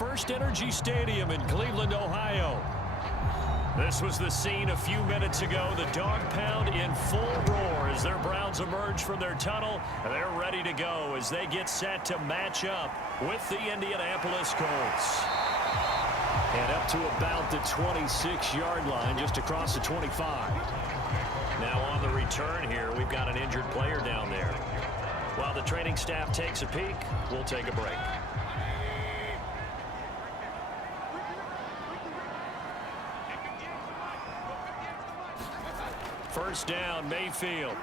First Energy Stadium in Cleveland, Ohio. This was the scene a few minutes ago. The dog pound in full roar as their Browns emerge from their tunnel. They're ready to go as they get set to match up with the Indianapolis Colts. And up to about the 26-yard line, just across the 25. Now on the return here, we've got an injured player down there. While the training staff takes a peek, we'll take a break. First down, Mayfield.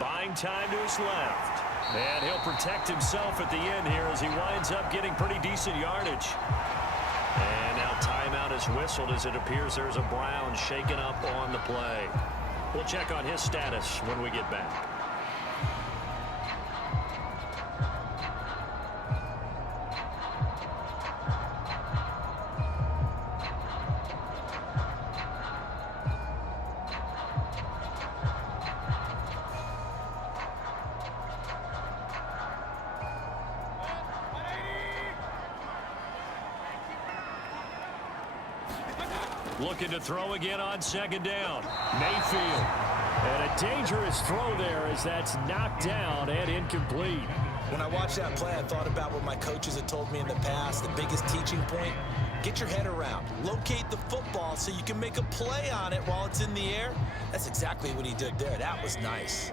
Buying time to his left. And he'll protect himself at the end here as he winds up getting pretty decent yardage. And now timeout is whistled as it appears there's a Brown shaken up on the play. We'll check on his status when we get back. Looking to throw again on second down. Mayfield. And a dangerous throw there as that's knocked down and incomplete. When I watched that play, I thought about what my coaches had told me in the past. The biggest teaching point, get your head around. Locate the football so you can make a play on it while it's in the air. That's exactly what he did there. That was nice.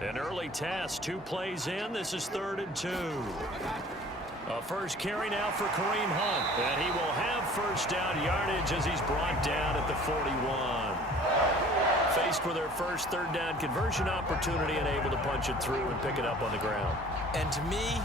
An early test, 2 plays in. This is 3rd and 2. A first carry now for Kareem Hunt. And he will have first down yardage as he's brought down at the 41. Faced with their first 3rd down conversion opportunity and able to punch it through and pick it up on the ground. And to me,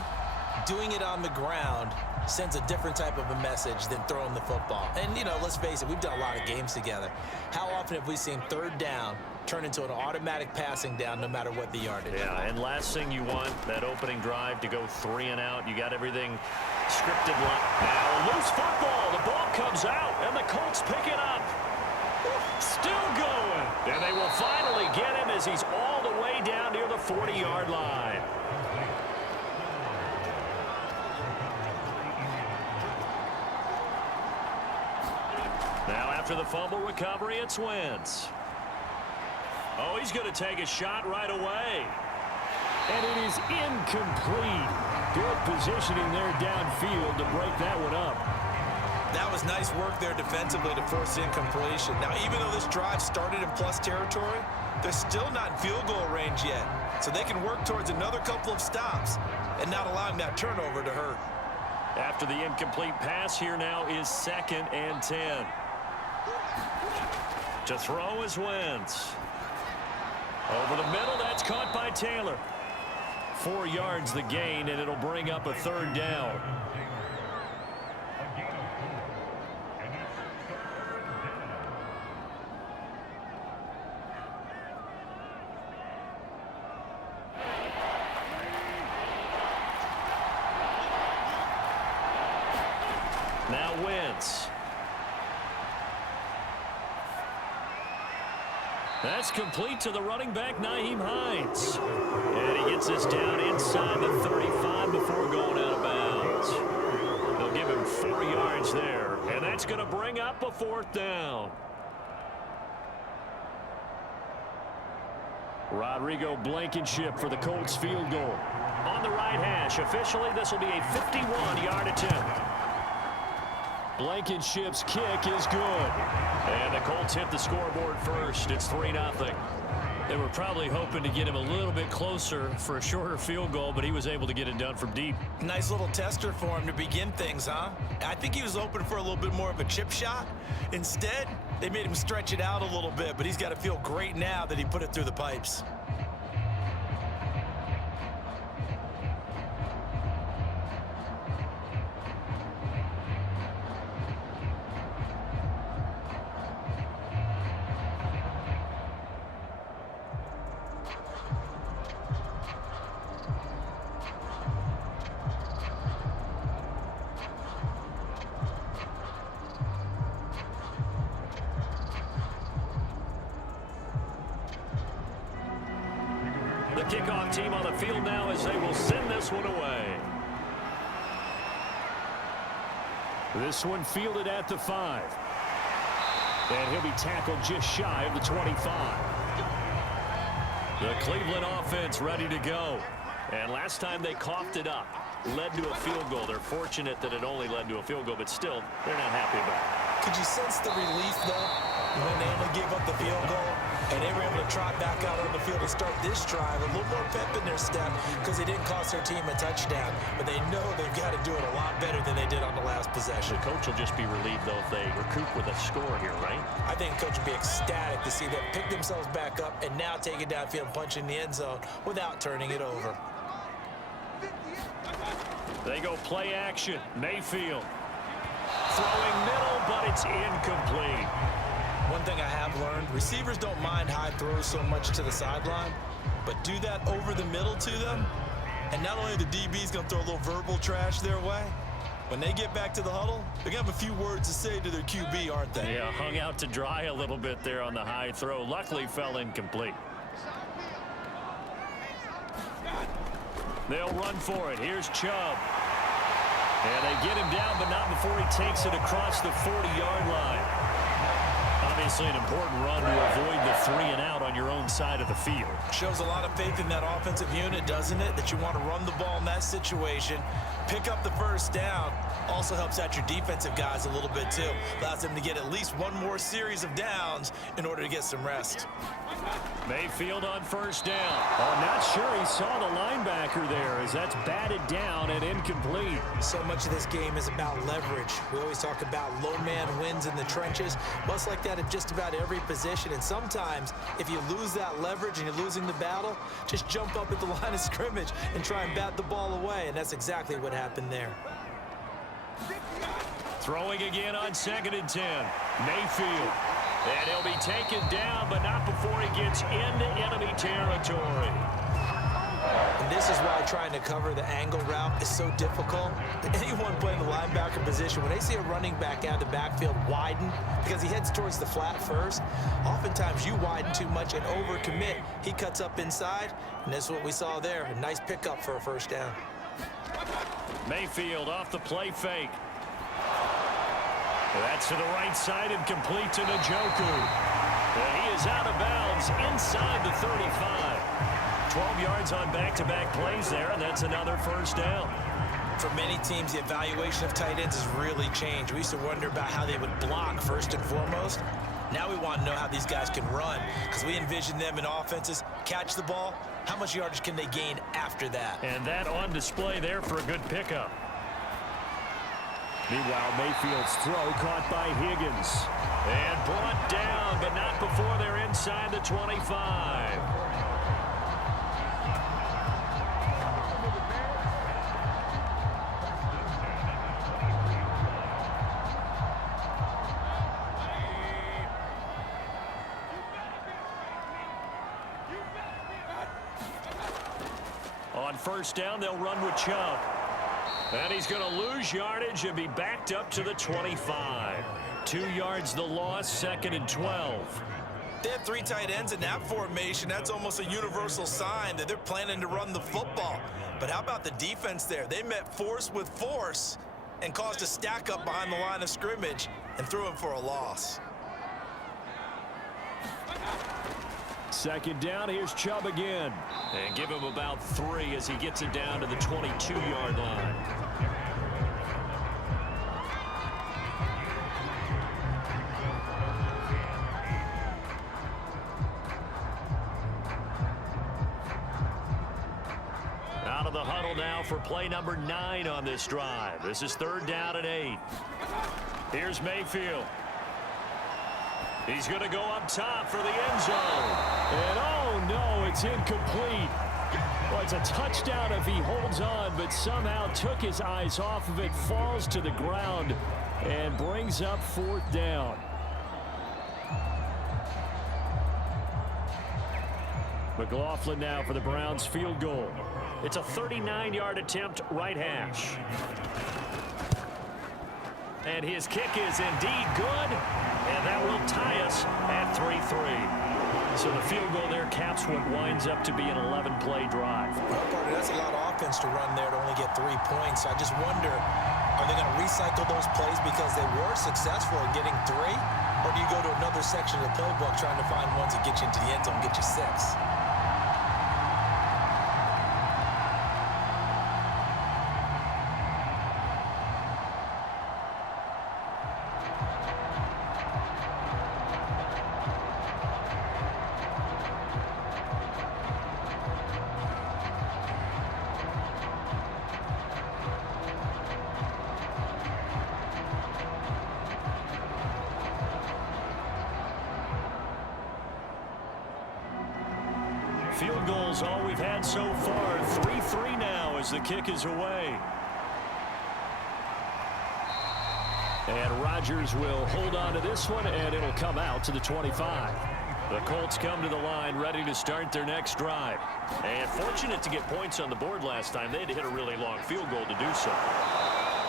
doing it on the ground sends a different type of a message than throwing the football. And, you know, let's face it, we've done a lot of games together. How often have we seen 3rd down turn into an automatic passing down no matter what the yardage? Yeah, and last thing you want, that opening drive to go 3 and out. You got everything scripted. Now, loose football. The ball comes out, and the Colts pick it up. Still going. And they will finally get him as he's all the way down near the 40-yard line. Now after the fumble recovery, it's Wentz. Oh, he's going to take a shot right away. And it is incomplete. Good positioning there downfield to break that one up. That was nice work there defensively to force incompletion. Now, even though this drive started in plus territory, they're still not in field goal range yet. So they can work towards another couple of stops and not allowing that turnover to hurt. After the incomplete pass, here now is 2nd and 10. To throw is Wentz. Over the middle, that's caught by Taylor. 4 yards the gain, and it'll bring up a 3rd down. Now Wentz. That's complete to the running back, Nyheim Hines. And he gets this down inside the 35 before going out of bounds. They'll give him 4 yards there, and that's going to bring up a 4th down. Rodrigo Blankenship for the Colts field goal. On the right hash, officially this will be a 51-yard attempt. Blankenship's kick is good. And the Colts hit the scoreboard first. It's 3-0. They were probably hoping to get him a little bit closer for a shorter field goal, but he was able to get it done from deep. Nice little tester for him to begin things, huh? I think he was hoping for a little bit more of a chip shot. Instead, they made him stretch it out a little bit, but he's got to feel great now that he put it through the pipes. The kickoff team on the field now as they will send this one away. This one fielded at the 5. And he'll be tackled just shy of the 25. The Cleveland offense ready to go. And last time they coughed it up, led to a field goal. They're fortunate that it only led to a field goal, but still, they're not happy about it. Could you sense the relief, though, when they only gave up the field goal and they were able to trot back out on the field and start this drive? A little more pep in their step because they didn't cost their team a touchdown. But they know they've got to do it a lot better than they did on the last possession. The coach will just be relieved, though, if they recoup with a score here, right? I think the coach will be ecstatic to see them pick themselves back up and now take it downfield and punch in the end zone without turning it over. They go play action. Mayfield throwing middle, but it's incomplete. One thing I have learned, receivers don't mind high throws so much to the sideline, but do that over the middle to them, and not only the DB's going to throw a little verbal trash their way, when they get back to the huddle, they're going to have a few words to say to their QB, aren't they? Yeah, hung out to dry a little bit there on the high throw. Luckily fell incomplete. They'll run for it. Here's Chubb. And they get him down, but not before he takes it across the 40-yard line. Obviously an important run to avoid the 3-and-out on your own side of the field. Shows a lot of faith in that offensive unit, doesn't it? That you want to run the ball in that situation, pick up the first down. Also helps out your defensive guys a little bit, too. Allows them to get at least one more series of downs in order to get some rest. Mayfield on first down. Oh, not sure he saw the linebacker there as that's batted down and incomplete. So much of this game is about leverage. We always talk about low man wins in the trenches. Much like that in just about every position. And sometimes if you lose that leverage and you're losing the battle, just jump up at the line of scrimmage and try and bat the ball away. And that's exactly what happened there. Throwing again on 2nd and 10. Mayfield. And he'll be taken down, but not before he gets into enemy territory. And this is why trying to cover the angle route is so difficult. Anyone playing the linebacker position, when they see a running back out of the backfield widen, because he heads towards the flat first, oftentimes you widen too much and overcommit. He cuts up inside, and that's what we saw there. A nice pickup for a first down. Mayfield off the play fake. That's to the right side and complete to Njoku. And he is out of bounds inside the 35. 12 yards on back-to-back plays there, and that's another first down. For many teams, the evaluation of tight ends has really changed. We used to wonder about how they would block first and foremost. Now we want to know how these guys can run, because we envision them in offenses, catch the ball, how much yardage can they gain after that? And that on display there for a good pickup. Meanwhile, Mayfield's throw caught by Higgins. And brought down, but not before they're inside the 25. On first down, they'll run with Chubb. And he's going to lose yardage and be backed up to the 25. 2 yards the loss, 2nd and 12. They have three tight ends in that formation. That's almost a universal sign that they're planning to run the football. But how about the defense there? They met force with force and caused a stack up behind the line of scrimmage and threw him for a loss. 2nd down, here's Chubb again. And give him about 3 as he gets it down to the 22-yard line. Out of the huddle now for play number 9 on this drive. This is 3rd down and 8. Here's Mayfield. He's going to go up top for the end zone. And oh no, it's incomplete. Well, it's a touchdown if he holds on, but somehow took his eyes off of it, falls to the ground, and brings up 4th down. McLaughlin now for the Browns field goal. It's a 39-yard attempt, right hash. And his kick is indeed good, and that will tie us at 3-3. So the field goal there caps what winds up to be an 11-play drive. Well, partner, that's a lot of offense to run there to only get 3 points. I just wonder Are they going to recycle those plays because they were successful in getting 3? Or do you go to another section of the playbook trying to find ones that get you into the end zone and get you 6? Field goals all we've had so far. 3-3 now as the kick is away. And Rodgers will hold on to this one, and it'll come out to the 25. The Colts come to the line ready to start their next drive. And fortunate to get points on the board last time. They had to hit a really long field goal to do so.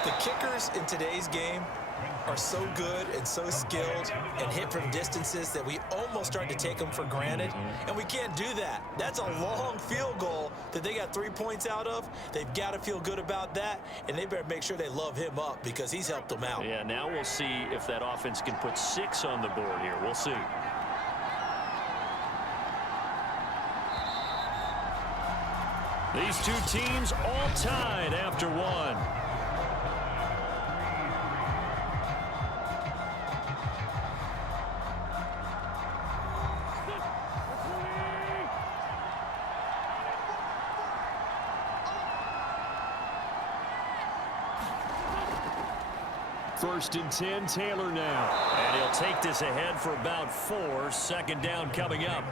The kickers in today's game are so good and so skilled and hit from distances that we almost start to take them for granted, and we can't do that. That's a long field goal that they got 3 points out of. They've got to feel good about that, and they better make sure they love him up because he's helped them out. Yeah, now we'll see if that offense can put 6 on the board here. We'll see. These two teams all tied after one. First and 10, Taylor now. And he'll take this ahead for about 4. Second down coming up.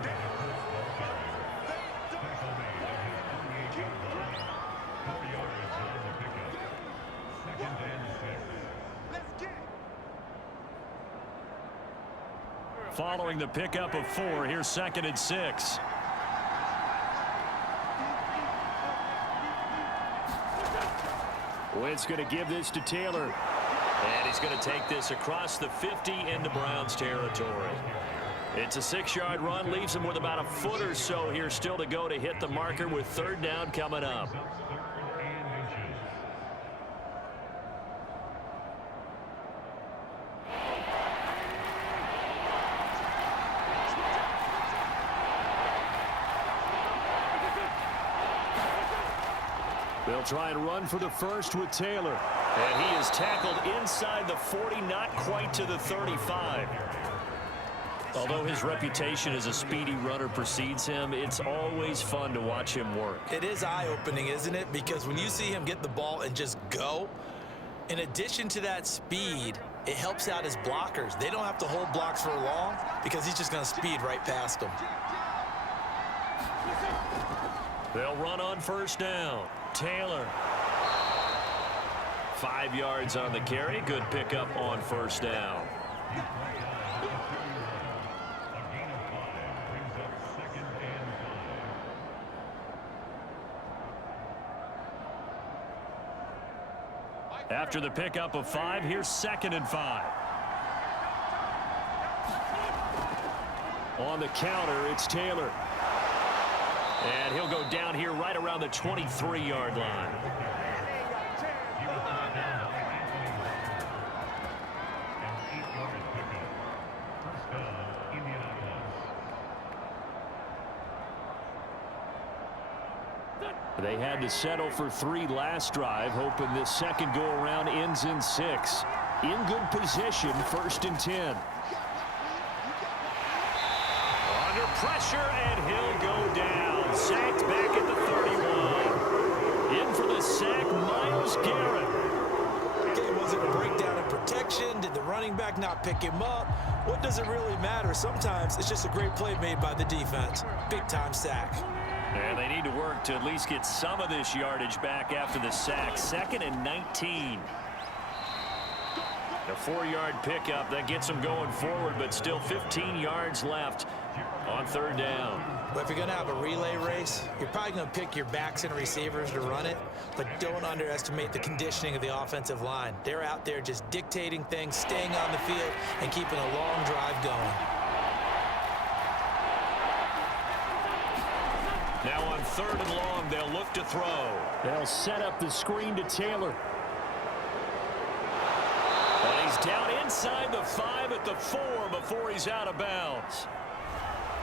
Following the pickup of 4, here's second and 6. Wentz going to give this to Taylor. And he's going to take this across the 50 into Browns territory. It's a 6-yard run, leaves him with about a foot or so here still to go to hit the marker with third down coming up. They'll try and run for the first with Taylor. And he is tackled inside the 40, not quite to the 35. Although his reputation as a speedy runner precedes him, it's always fun to watch him work. It is eye-opening, isn't it? Because when you see him get the ball and just go, in addition to that speed, it helps out his blockers. They don't have to hold blocks for long because he's just going to speed right past them. They'll run on first down. Taylor. 5 yards on the carry. Good pickup on first down. After the pickup of 5, here's second and 5. On the counter, it's Taylor. And he'll go down here right around the 23-yard line. They had to settle for 3 last drive, hoping this second go-around ends in 6. In good position, first and 10. Under pressure, and he'll go down. Sacked back at the 31. In for the sack, Myles Garrett. Okay, was it a breakdown in protection? Did the running back not pick him up? What does it really matter? Sometimes it's just a great play made by the defense. Big-time sack. And they need to work to at least get some of this yardage back after the sack. Second and 19. A 4-yard pickup that gets them going forward, but still 15 yards left on third down. Well, if you're going to have a relay race, you're probably going to pick your backs and receivers to run it, but don't underestimate the conditioning of the offensive line. They're out there just dictating things, staying on the field, and keeping a long drive going. Now on third and long, they'll look to throw. They'll set up the screen to Taylor. And he's down inside the 5 at the 4 before he's out of bounds.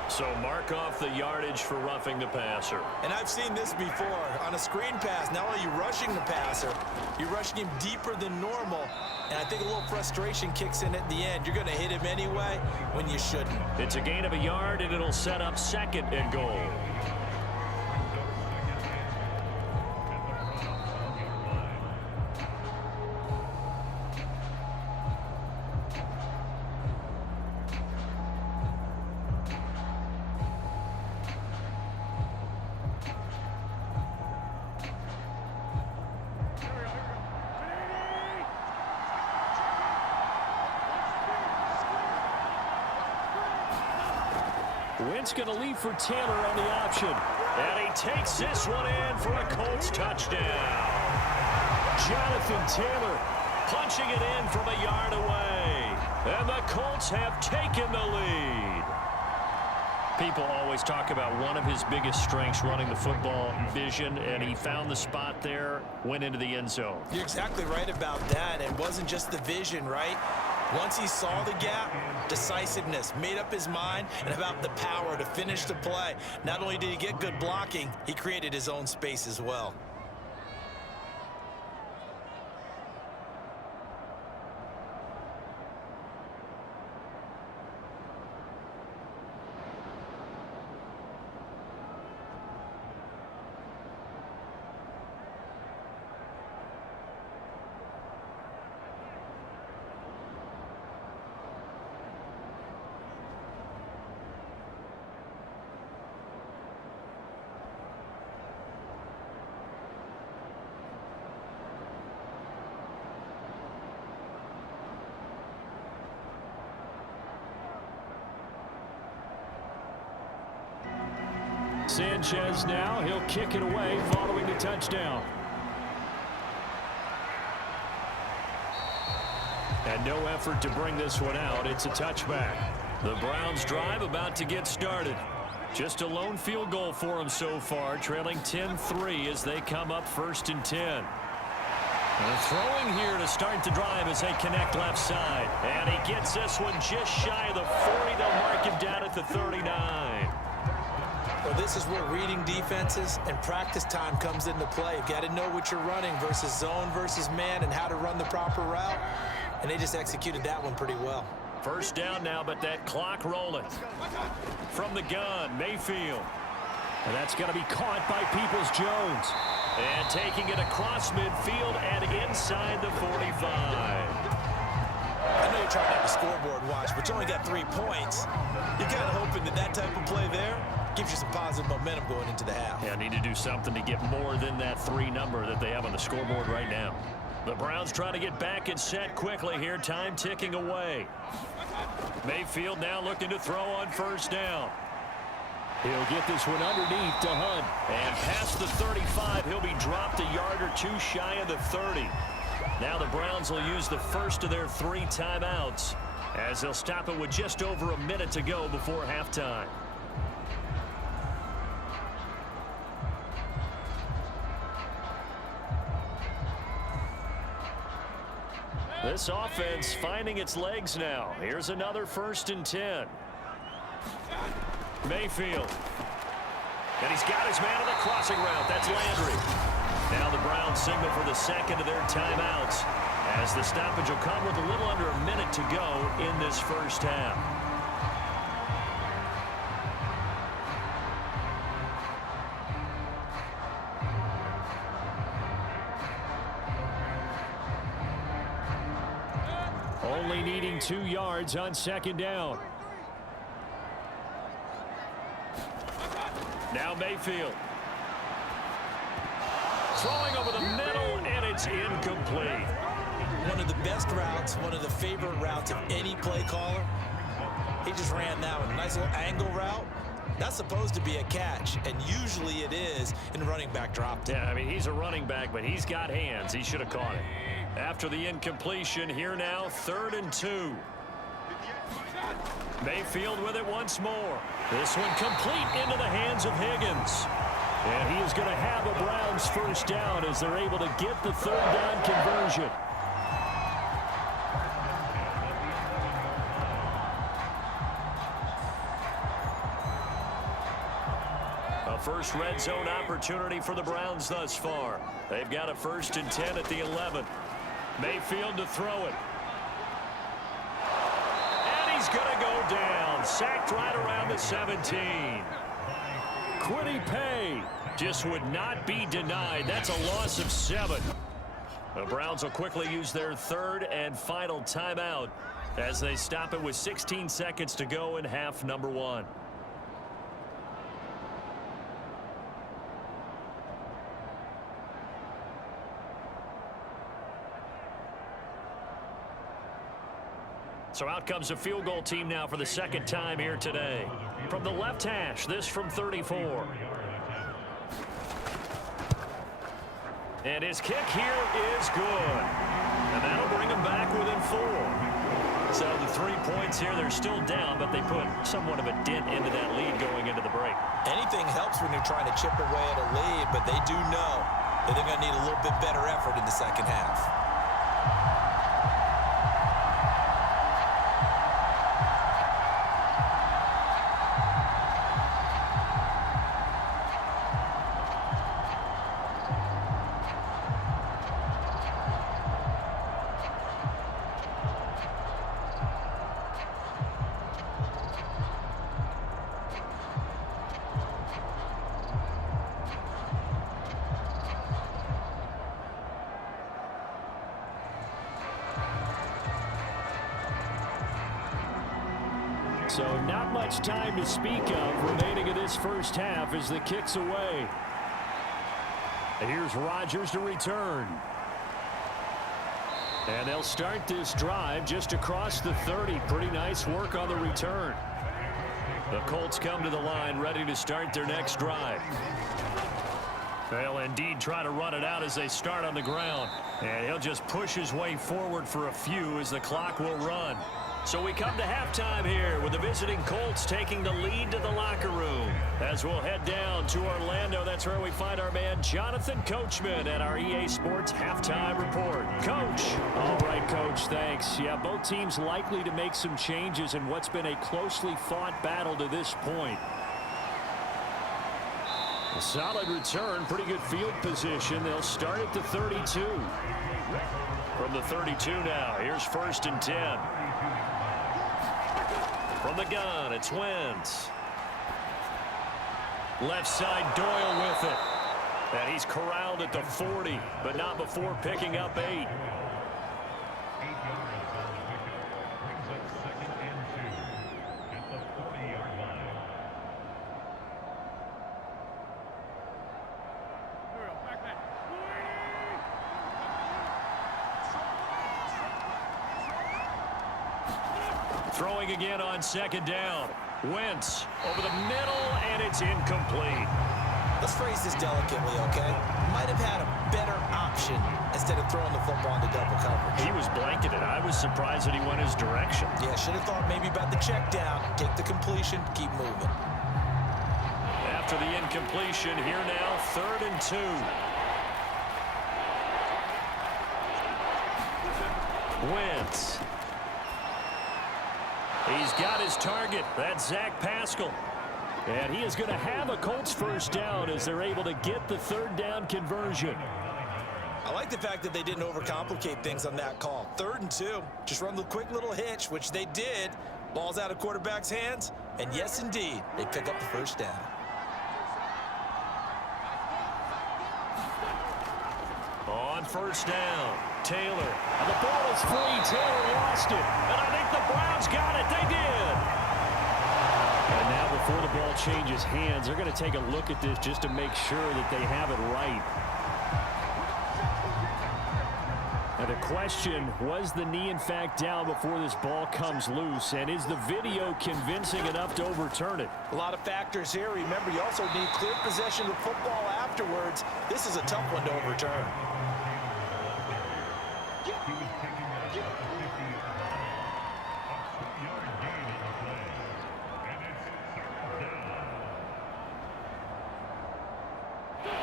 So mark off the yardage for roughing the passer. And I've seen this before. On a screen pass, not only are you rushing the passer, you're rushing him deeper than normal. And I think a little frustration kicks in at the end. You're going to hit him anyway when you shouldn't. It's a gain of a yard, and it'll set up 2nd and goal. Wentz going to leave for Taylor on the option. And he takes this one in for a Colts touchdown. Jonathan Taylor punching it in from a yard away. And the Colts have taken the lead. People always talk about one of his biggest strengths running the football, vision, and he found the spot there, went into the end zone. You're exactly right about that. It wasn't just the vision, right? Once he saw the gap, decisiveness, made up his mind, and about the power to finish the play. Not only did he get good blocking, he created his own space as well. Sanchez now, he'll kick it away following the touchdown. And no effort to bring this one out. It's a touchback. The Browns drive about to get started. Just a lone field goal for them so far, trailing 10-3 as they come up 1st and 10. And throwing here to start the drive as they connect left side. And he gets this one just shy of the 40. They'll mark him down at the 39. Well, this is where reading defenses and practice time comes into play. You've got to know what you're running versus zone versus man and how to run the proper route. And they just executed that one pretty well. 1st down now, but that clock rolling. From the gun, Mayfield. And that's going to be caught by Peoples-Jones. And taking it across midfield and inside the 45. I know you're trying to have a scoreboard watch, but you only got 3 points. You're kind of hoping that that type of play there gives you some positive momentum going into the half. Yeah, need to do something to get more than that 3 number that they have on the scoreboard right now. The Browns trying to get back and set quickly here. Time ticking away. Mayfield now looking to throw on 1st down. He'll get this one underneath to Hunt. And past the 35, he'll be dropped a yard or 2 shy of the 30. Now the Browns will use the first of their 3 timeouts as they'll stop it with just over a minute to go before halftime. This offense finding its legs now. Here's another 1st and 10. Mayfield. And he's got his man on the crossing route. That's Landry. Now the Browns signal for the 2nd of their timeouts as the stoppage will come with a little under a minute to go in this 1st half. Only needing 2 yards on 2nd down. Now Mayfield. Throwing over the middle, and it's incomplete. One of the best routes, one of the favorite routes of any play caller. He just ran that one. Nice little angle route. That's supposed to be a catch, and usually it is in running back drop. Yeah, I mean, he's a running back, but he's got hands. He should have caught it. After the incompletion, here now, 3rd and 2. Mayfield with it once more. This one complete into the hands of Higgins. And he is going to have a Browns 1st down as they're able to get the 3rd down conversion. first red zone opportunity for the Browns thus far. They've got a 1st and 10 at the 11. Mayfield to throw it. And he's going to go down. Sacked right around the 17. Kwity Paye just would not be denied. That's a loss of 7. The Browns will quickly use their 3rd and final timeout as they stop it with 16 seconds to go in half number 1. So out comes a field goal team now for the 2nd time here today. From the left hash, this from 34. And his kick here is good. And that'll bring him back within 4. So the 3 points here, they're still down, but they put somewhat of a dent into that lead going into the break. Anything helps when you're trying to chip away at a lead, but they do know that they're going to need a little bit better effort in the second half. So not much time to speak of remaining in this first half as the kick's away. Here's Rodgers to return. And they'll start this drive just across the 30. Pretty nice work on the return. The Colts come to the line ready to start their next drive. They'll indeed try to run it out as they start on the ground. And he'll just push his way forward for a few as the clock will run. So we come to halftime here with the visiting Colts taking the lead to the locker room. As we'll head down to Orlando, that's where we find our man Jonathan Coachman at our EA Sports Halftime Report. Coach. All right, Coach, thanks. Yeah, both teams likely to make some changes in what's been a closely fought battle to this point. A solid return, pretty good field position. They'll start at the 32. From the 32 now, here's 1st and 10. From the gun, it's Wentz. Left side, Doyle with it. And he's corralled at the 40, but not before picking up 8. Throwing again on 2nd down. Wentz over the middle, and it's incomplete. Let's phrase this delicately, okay? Might have had a better option instead of throwing the football into double coverage. He was blanketed. I was surprised that he went his direction. Yeah, should have thought maybe about the check down, take the completion, keep moving. After the incompletion, here now, 3rd and 2. Wentz. He's got his target. That's Zach Pascal. And he is going to have a Colts 1st down as they're able to get the 3rd down conversion. I like the fact that they didn't overcomplicate things on that call. 3rd and 2. Just run the quick little hitch, which they did. Ball's out of quarterback's hands. And yes, indeed, they pick up the 1st down. On 1st down, Taylor. And the ball is free. Taylor lost it. And I think the Browns got it. They did. And now before the ball changes hands, they're going to take a look at this just to make sure that they have it right. Now the question, was the knee in fact down before this ball comes loose? And is the video convincing enough to overturn it? A lot of factors here. Remember, you also need clear possession of football afterwards. This is a tough one to overturn.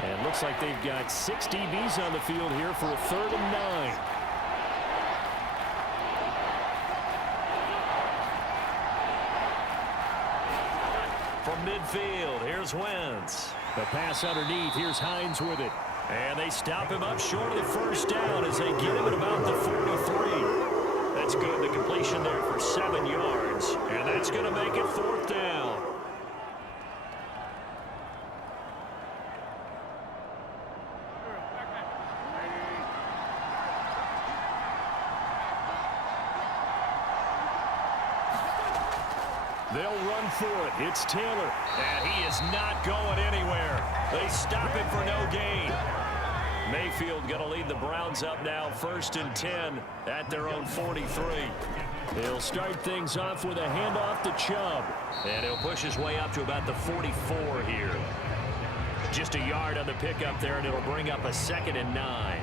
And looks like they've got 6 DBs on the field here for a 3rd and 9. From midfield, here's Wentz. The pass underneath. Here's Hines with it. And they stop him up short of the first down as they get him at about the 43. That's good. The completion there for 7 yards. And that's going to make it 4th down. They'll run for it. It's Taylor. And he is not going anywhere. They stop him for no gain. Mayfield going to lead the Browns up now 1st and 10 at their own 43. He'll start things off with a handoff to Chubb. And he'll push his way up to about the 44 here. Just a yard on the pickup there, and it'll bring up a 2nd and 9.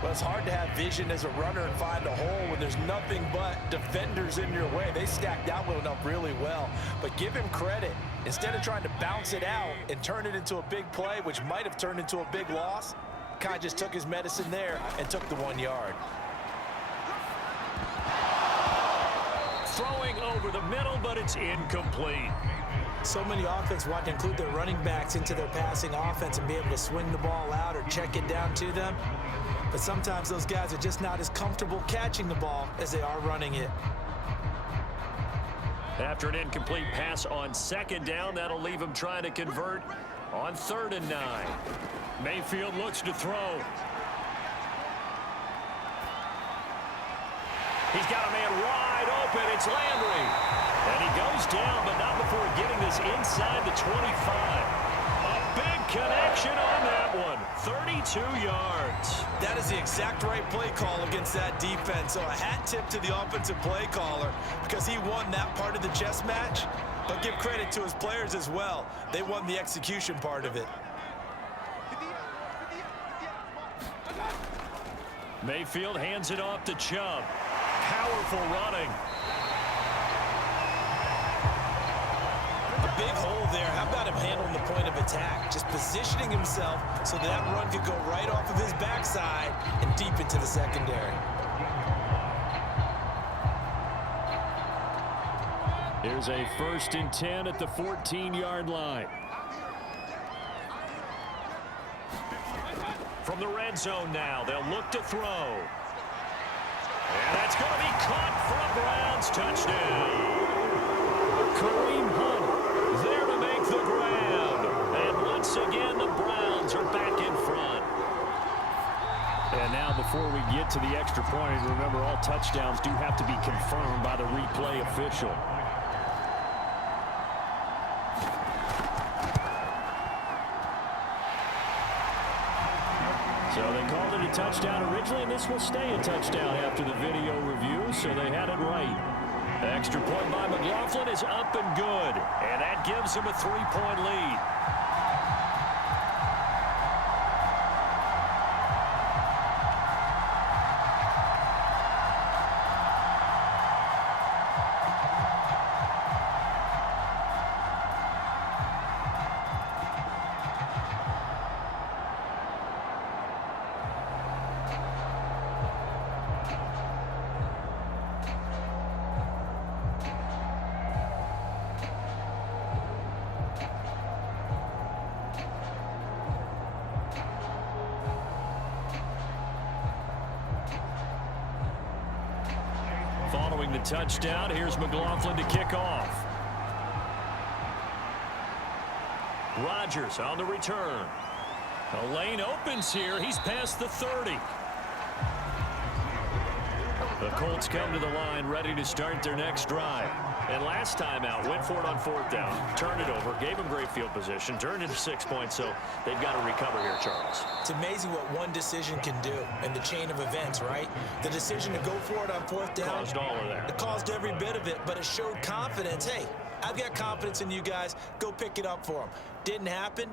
Well, it's hard to have vision as a runner and find a hole when there's nothing but defenders in your way. They stacked that one up really well. But give him credit. Instead of trying to bounce it out and turn it into a big play, which might have turned into a big loss, kind of just took his medicine there and took the 1 yard. Throwing over the middle, but it's incomplete. So many offense want to include their running backs into their passing offense and be able to swing the ball out or check it down to them. But sometimes those guys are just not as comfortable catching the ball as they are running it. After an incomplete pass on 2nd down, that'll leave him trying to convert on 3rd and 9. Mayfield looks to throw. He's got a man wide open. It's Landry. And he goes down, but not before getting this inside the 25. A big connection on that one. 32 yards. That is the exact right play call against that defense. So a hat tip to the offensive play caller because he won that part of the chess match. But give credit to his players as well. They won the execution part of it. Mayfield hands it off to Chubb. Powerful running. A big hole there. How about him handling the point of attack? Just positioning himself so that run could go right off of his backside and deep into the secondary. Here's a 1st and 10 at the 14-yard line. From the red zone now, they'll look to throw. And that's going to be caught for a Browns touchdown. Kareem Hunt there to make the grab. And once again, the Browns are back in front. And now before we get to the extra point, remember all touchdowns do have to be confirmed by the replay official. So they called it a touchdown originally, and this will stay a touchdown after the video review, so they had it right. The extra point by McLaughlin is up and good, and that gives him a 3-point lead. Following the touchdown, here's McLaughlin to kick off. Rodgers on the return. A lane opens here. He's past the 30. The Colts come to the line ready to start their next drive. And last time out, went for it on 4th down, turned it over, gave them great field position, turned into 6 points, so they've got to recover here, Charles. It's amazing what one decision can do in the chain of events, right? The decision to go for it on 4th down. Caused all of that. It caused every bit of it, but it showed confidence. Hey, I've got confidence in you guys. Go pick it up for them. Didn't happen.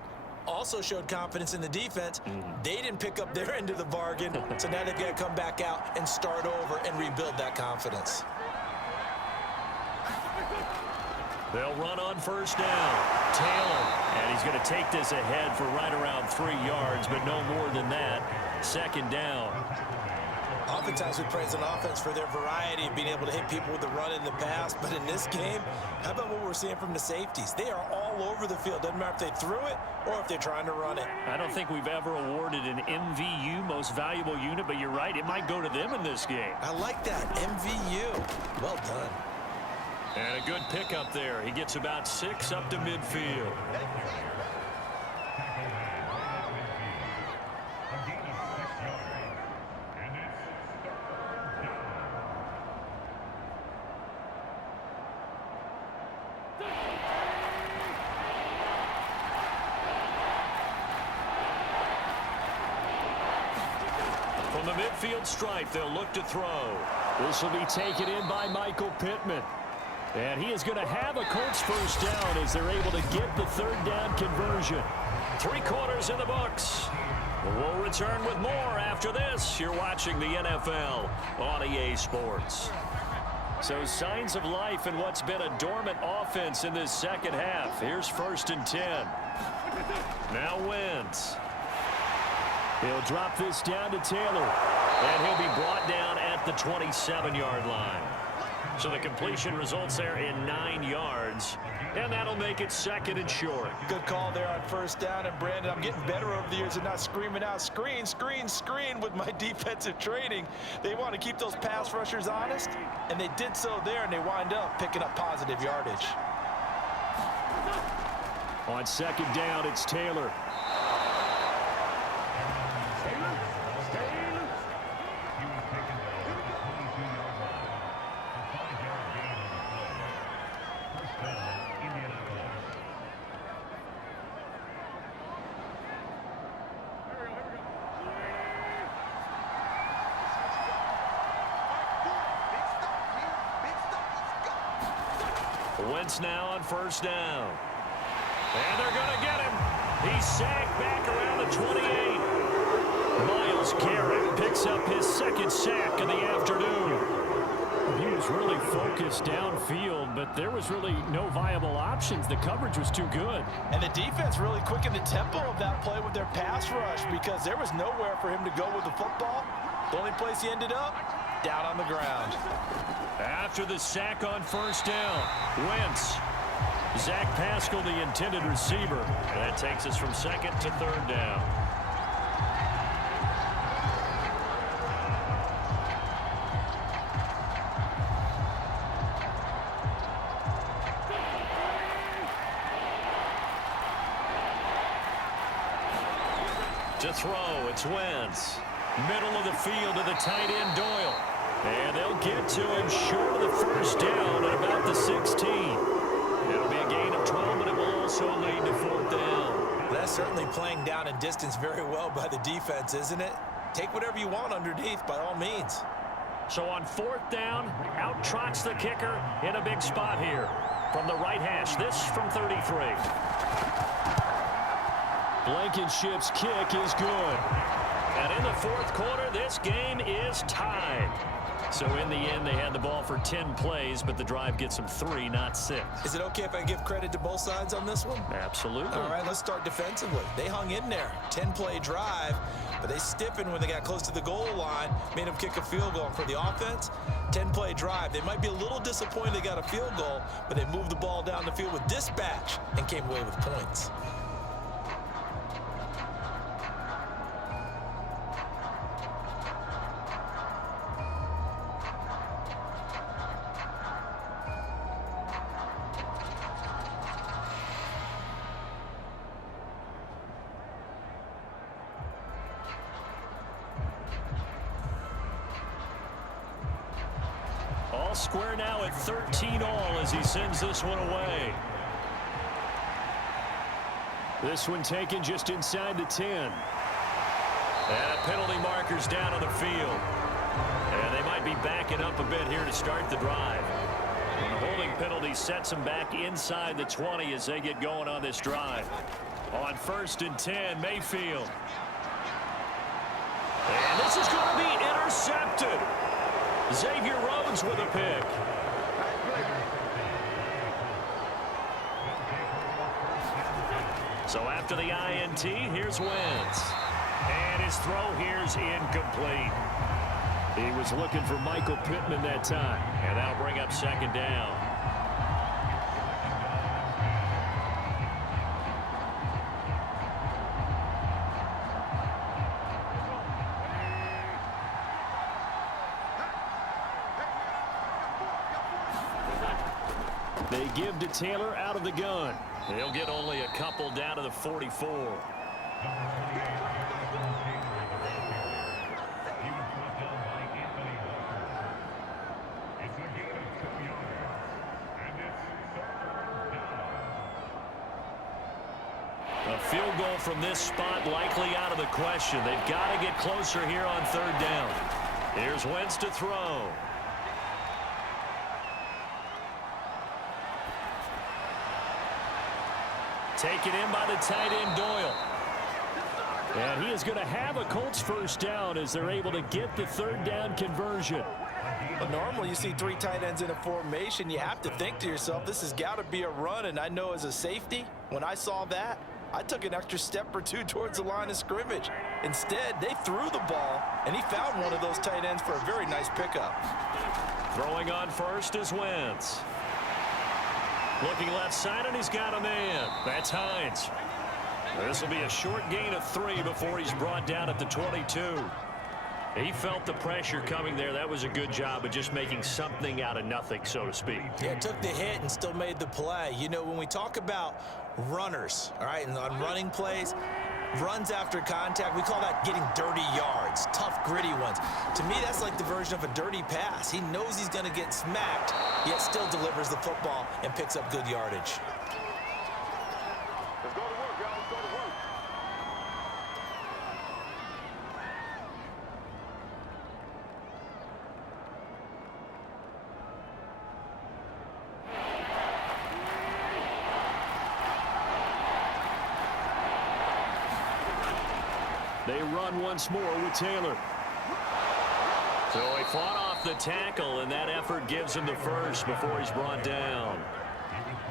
Also showed confidence in the defense. They didn't pick up their end of the bargain, so now they've got to come back out and start over and rebuild that confidence. They'll run on 1st down. Taylor, and he's going to take this ahead for right around 3 yards, but no more than that. 2nd down. Oftentimes we praise an offense for their variety of being able to hit people with the run and the pass. But in this game, how about what we're seeing from the safeties? They are all over the field. Doesn't matter if they threw it or if they're trying to run it. I don't think we've ever awarded an MVU, most valuable unit, but you're right. It might go to them in this game. I like that. MVU. Well done. And a good pickup there. He gets about 6 up to midfield. From the midfield stripe, they'll look to throw. This will be taken in by Michael Pittman. And he is going to have a Colts first down as they're able to get the third down conversion. 3 quarters in the books. We'll return with more after this. You're watching the NFL on EA Sports. So signs of life in what's been a dormant offense in this second half. Here's 1st and 10. Now Wentz. He'll drop this down to Taylor. And he'll be brought down at the 27-yard line. So the completion results there in 9 yards. And that'll make it 2nd and short. Good call there on 1st down. And Brandon, I'm getting better over the years and not screaming out, screen, screen, screen with my defensive training. They want to keep those pass rushers honest. And they did so there, and they wind up picking up positive yardage. On 2nd down, it's Taylor. Wentz now on 1st down. And they're going to get him. He's sacked back around the 28. Myles Garrett picks up his 2nd sack of the afternoon. He was really focused downfield, but there was really no viable options. The coverage was too good. And the defense really quickened the tempo of that play with their pass rush because there was nowhere for him to go with the football. The only place he ended up, down on the ground. After the sack on 1st down, Wentz. Zach Pascal, the intended receiver. That takes us from 2nd to 3rd down. To throw, it's Wentz. Middle of the field to the tight end, Doyle. And they'll get to him short of the 1st down at about the 16. It'll be a gain of 12, but it will also lead to 4th down. That's certainly playing down in distance very well by the defense, isn't it? Take whatever you want underneath by all means. So on 4th down, out trots the kicker in a big spot here. From the right hash, this from 33. Blankenship's kick is good. And in the 4th quarter, this game is tied. So in the end, they had the ball for 10 plays, but the drive gets them 3, not 6. Is it okay if I give credit to both sides on this one? Absolutely. All right, let's start defensively. They hung in there. 10-play drive, but they stiffened when they got close to the goal line, made them kick a field goal. And for the offense, 10-play drive. They might be a little disappointed they got a field goal, but they moved the ball down the field with dispatch and came away with points. All square now at 13 all as he sends this one away. This one taken just inside the 10. And penalty markers down on the field. And they might be backing up a bit here to start the drive. And the holding penalty sets them back inside the 20 as they get going on this drive. On 1st and 10, Mayfield. And this is going to be intercepted. Xavier Rhodes with a pick. So after the INT, here's Wentz. And his throw here's incomplete. He was looking for Michael Pittman that time, and that'll bring up second down. They give to Taylor out of the gun. He'll get only a couple down to the 44. A field goal from this spot likely out of the question. They've got to get closer here on third down. Here's Wentz to throw. Taken in by the tight end, Doyle. And he is going to have a Colts first down as they're able to get the third down conversion. Well, normally you see three tight ends in a formation. You have to think to yourself, this has got to be a run. And I know as a safety, when I saw that, I took an extra step or two towards the line of scrimmage. Instead, they threw the ball, and he found one of those tight ends for a very nice pickup. Throwing on first is Wentz. Looking left side, and he's got a man. That's Hines. This will be a short gain of 3 before he's brought down at the 22. He felt the pressure coming there. That was a good job of just making something out of nothing, so to speak. Yeah, took the hit and still made the play. You know, when we talk about runners, all right, and on running plays, runs after contact, we call that getting dirty yards, tough, gritty ones. To me, that's like the version of a dirty pass. He knows he's going to get smacked, yet still delivers the football and picks up good yardage. Let's go to work, y'all. Let's go to work. They run once more with Taylor. So he fought off the tackle, and that effort gives him the first before he's brought down.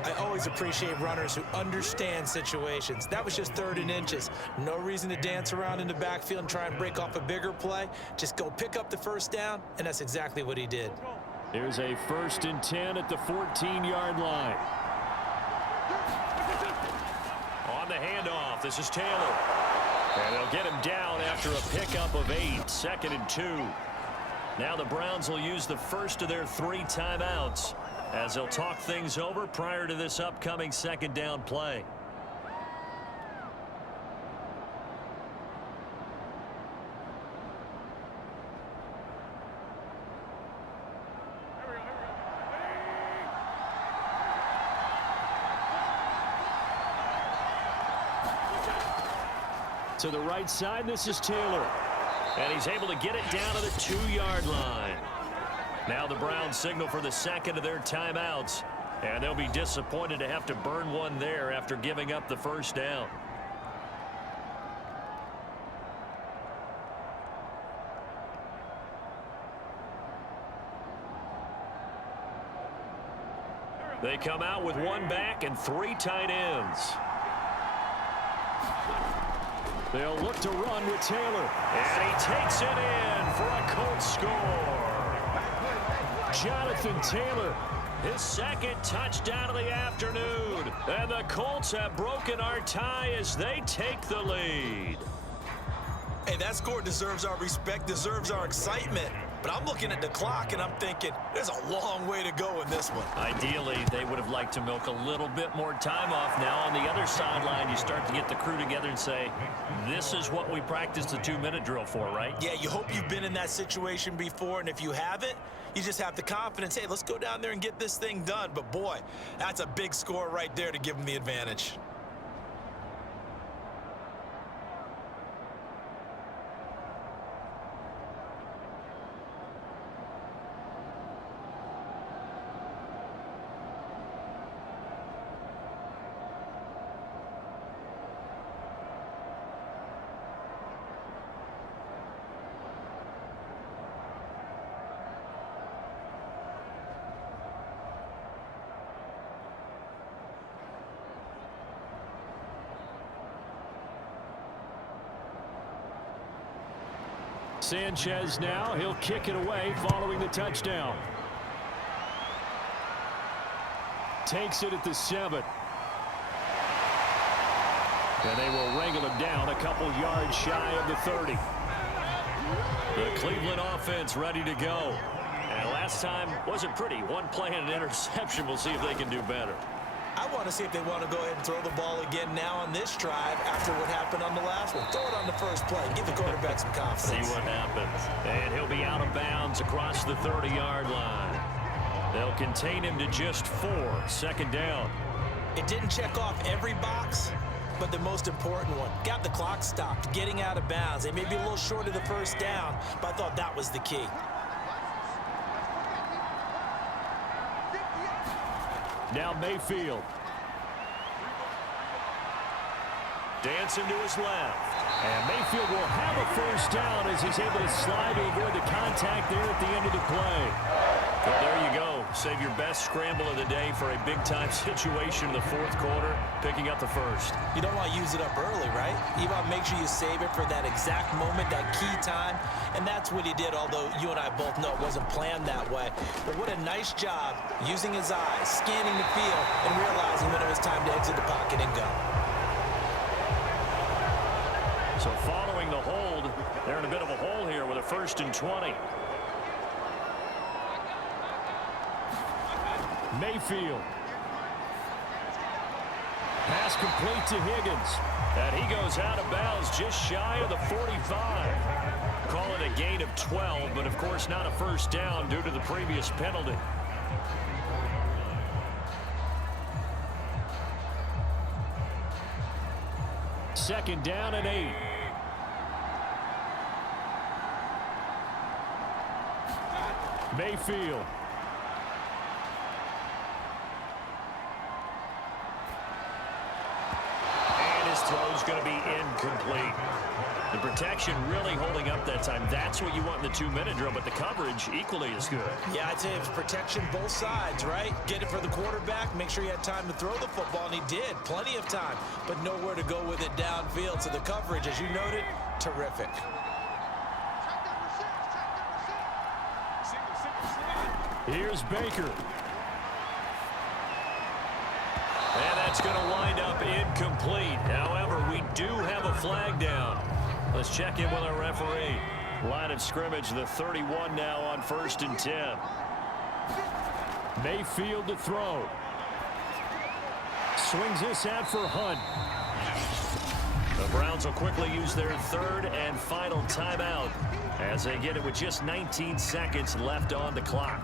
I always appreciate runners who understand situations. That was just 3rd and inches. No reason to dance around in the backfield and try and break off a bigger play. Just go pick up the first down, and that's exactly what he did. Here's a 1st and 10 at the 14-yard line. On the handoff, this is Taylor. And they'll get him down after a pickup of 8, 2nd and 2. Now the Browns will use the first of their 3 timeouts as they'll talk things over prior to this upcoming 2nd down play. To the right side, this is Taylor. And he's able to get it down to the 2-yard line. Now the Browns signal for the 2nd of their timeouts. And they'll be disappointed to have to burn one there after giving up the first down. They come out with 1 back and 3 tight ends. They'll look to run with Taylor. And he takes it in for a Colts score. Jonathan Taylor, his 2nd touchdown of the afternoon. And the Colts have broken our tie as they take the lead. Hey, that score deserves our respect, deserves our excitement. But I'm looking at the clock, and I'm thinking, there's a long way to go in this one. Ideally, they would have liked to milk a little bit more time off. Now, on the other sideline, you start to get the crew together and say, this is what we practiced the 2-minute drill for, right? Yeah, you hope you've been in that situation before, and if you haven't, you just have the confidence, hey, let's go down there and get this thing done. But, boy, that's a big score right there to give them the advantage. Sanchez now, he'll kick it away following the touchdown. Takes it at the 7. And they will wrangle him down a couple yards shy of the 30. The Cleveland offense ready to go. And last time wasn't pretty. One play and an interception. We'll see if they can do better. I want to see if they want to go ahead and throw the ball again now on this drive after what happened on the last one. Throw it on the first play. Give the quarterback some confidence. See what happens. And he'll be out of bounds across the 30-yard line. They'll contain him to just 4. Second down. It didn't check off every box, but the most important one. Got the clock stopped, getting out of bounds. They may be a little short of the first down, but I thought that was the key. Now Mayfield. Dancing to his left. And Mayfield will have a first down as he's able to slide to avoid the contact there at the end of the play. Well, there you go. Save your best scramble of the day for a big-time situation in the fourth quarter, picking up the first. You don't want to use it up early, right? You want to make sure you save it for that exact moment, that key time. And that's what he did, although you and I both know it wasn't planned that way. But what a nice job using his eyes, scanning the field, and realizing when it was time to exit the pocket and go. So following the hold, they're in a bit of a hole here with a 1st and 20. Mayfield. Pass complete to Higgins. And he goes out of bounds just shy of the 45. Call it a gain of 12, but of course not a first down due to the previous penalty. Second down and 8. Mayfield. And his throw's going to be incomplete. The protection really holding up that time. That's what you want in the 2-minute drill, but the coverage equally as good. Yeah, I'd say it's protection both sides, right? Get it for the quarterback, make sure he had time to throw the football, and he did. Plenty of time, but nowhere to go with it downfield. So the coverage, as you noted, terrific. Here's Baker. And that's going to wind up incomplete. However, we do have a flag down. Let's check in with our referee. Line of scrimmage, the 31 now on 1st and 10. Mayfield to throw. Swings this out for Hunt. The Browns will quickly use their 3rd and final timeout as they get it with just 19 seconds left on the clock.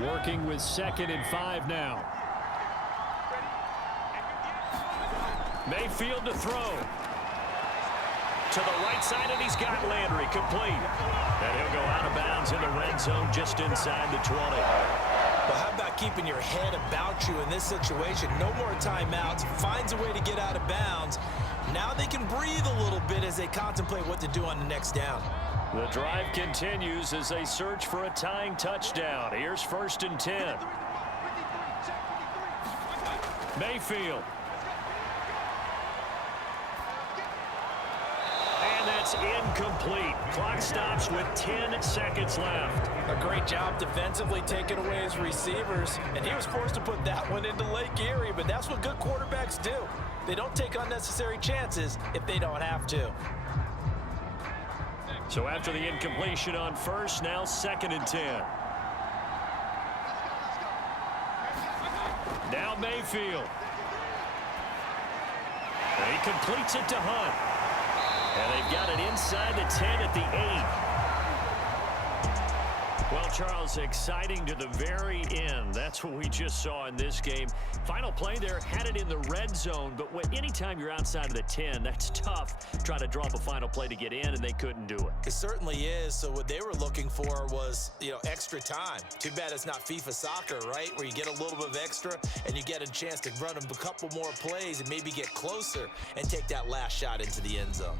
Working with 2nd and 5 now. Mayfield to throw. To the right side, and he's got Landry complete. And he'll go out of bounds in the red zone just inside the 20. Well, how about keeping your head about you in this situation? No more timeouts. Finds a way to get out of bounds. Now they can breathe a little bit as they contemplate what to do on the next down. The drive continues as they search for a tying touchdown. Here's 1st and 10. Mayfield. And that's incomplete. Clock stops with 10 seconds left. A great job defensively taking away his receivers, and he was forced to put that one into Lake Erie, but that's what good quarterbacks do. They don't take unnecessary chances if they don't have to. So after the incompletion on 1st, now 2nd and 10. Now Mayfield. And he completes it to Hunt. And they've got it inside the 10 at the 8. Well, Charles, exciting to the very end. That's what we just saw in this game. Final play there, had it in the red zone, but anytime you're outside of the 10, that's tough. Try to draw up a final play to get in, and they couldn't do it. It certainly is. So what they were looking for was, extra time. Too bad it's not FIFA soccer, right? Where you get a little bit of extra, and you get a chance to run a couple more plays and maybe get closer and take that last shot into the end zone.